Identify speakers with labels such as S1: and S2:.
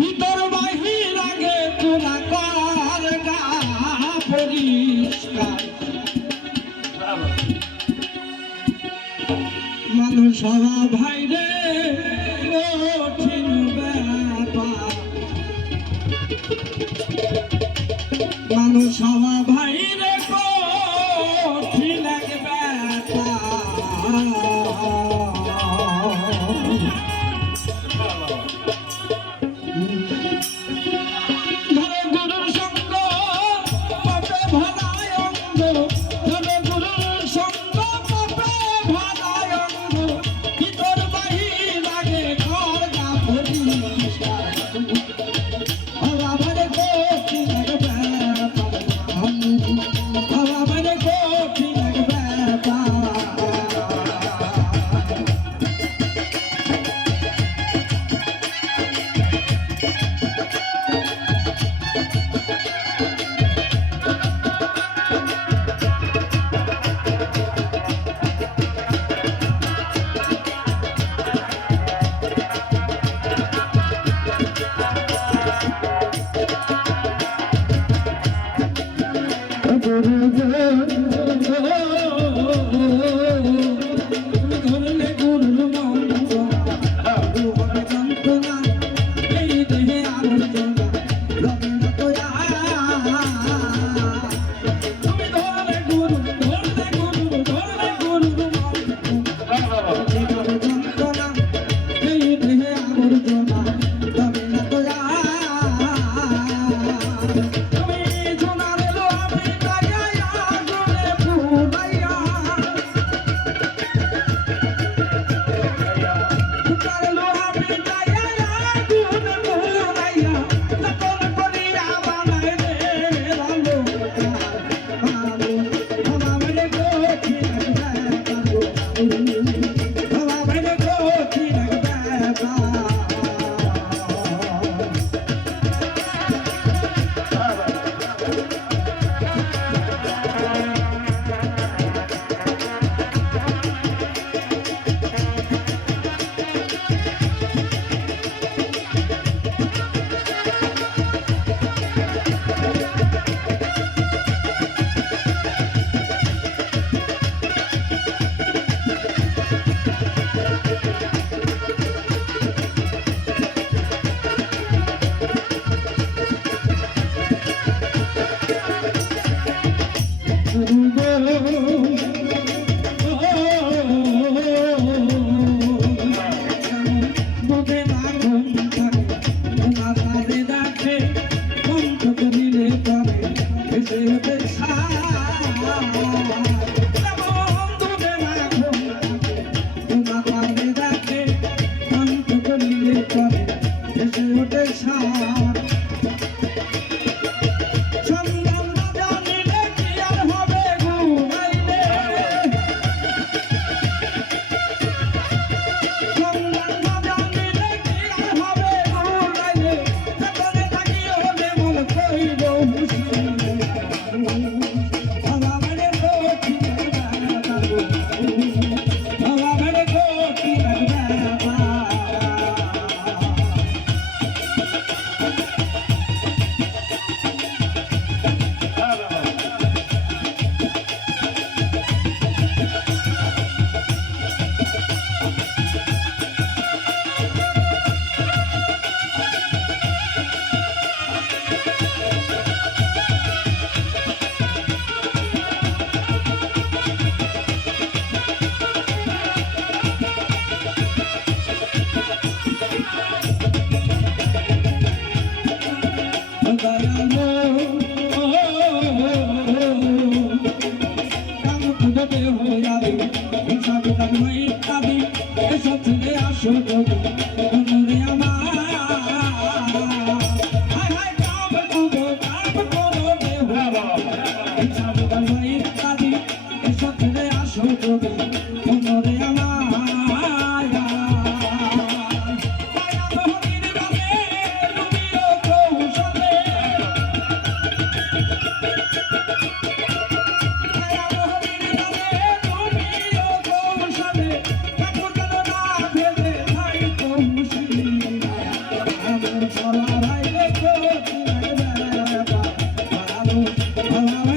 S1: ভিতর মানুষ ভাই রে কঠিন ব্যাপার। মানুষ ভাই ভরি হওয়া Thank you. Oh,